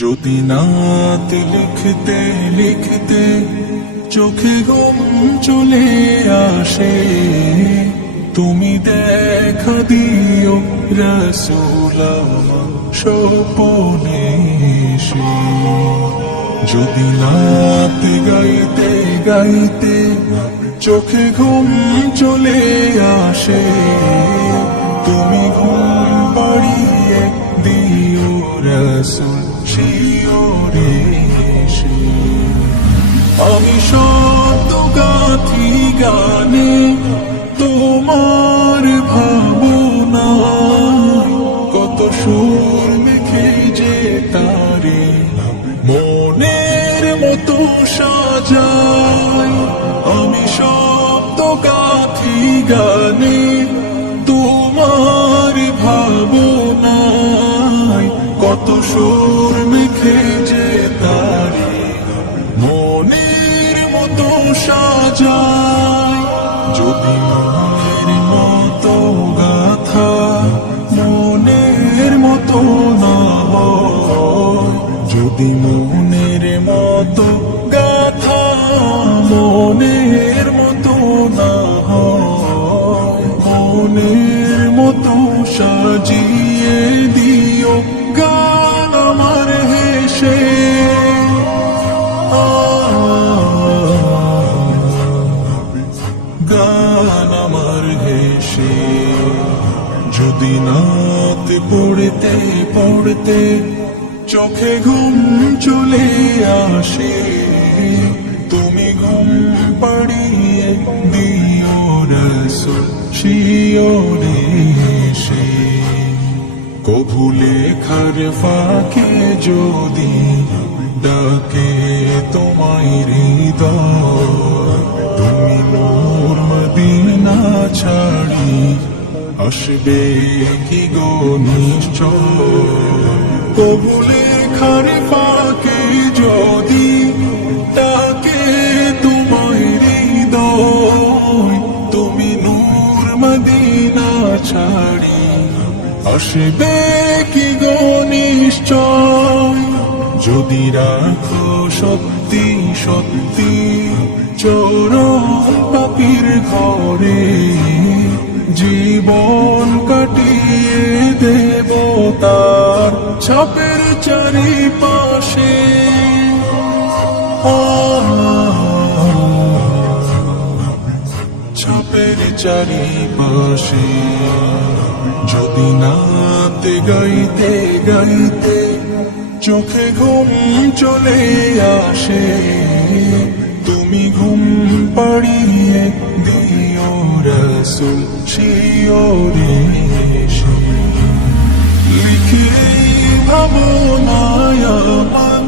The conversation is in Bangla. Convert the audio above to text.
যদি নাত লিখতে লিখতে চোখে ঘুম চলে আসে, তুমি দেখা দিও রাসূল আমার স্বপনে এসে। যদি নাত গাইতে গাইতে চোখে ঘুম চলে আসে, তুমি ঘুম পাড়িয়ে দিও রাসূল শিওরে এসে। আমি শব্দ গাথি গানে তোমার ভাবনা, কত সুর মেখে যে তারে মনের মতো সাজায়। আমি শব্দ গাথি গানে তোমার ভাবনায়, কত সুর মেখে যে তারে মনের মতো সাজায়। যদি মনের মতো গাথা মনের মতো না হয়, যদি মনের মতো গাথা মনের মতো না হয়, মনের মতো সাজিয়ে দিও গান আমার হেসে। গান আমার হেসে। যদি নাত পড়তে পড়তে চোখে ঘুম চলে আসে, তুমি ঘুম পাড়িয়ে দিও রাসূল শিওরে এসে। কভু লেখার ফাঁকে যদি ডাকে তোমায় হৃদয়, তুমি নূর মদিনা ছাড়ি আসবে কি গো নিশ্চয়। কভু লেখার ফাঁকে যদি ডাকে তোমায় হৃদয়, তুমি নূর মদিনা ছাড়ি আসবে কি গো নিশ্চয়। যদি রাখো সত্যি সত্যি চোরম পাপীর ঘরে, জীবন কাটিয়ে দেব তার ছাপের চারিপাশে। ছাপের চারিপাশে। যদি নাত গাইতে গাইতে চোখে ঘুম চলে আসে, তুমি ঘুম পাড়িয়ে দিও রাসূল শিওরে এসে। লিখে ভাবনায় আমার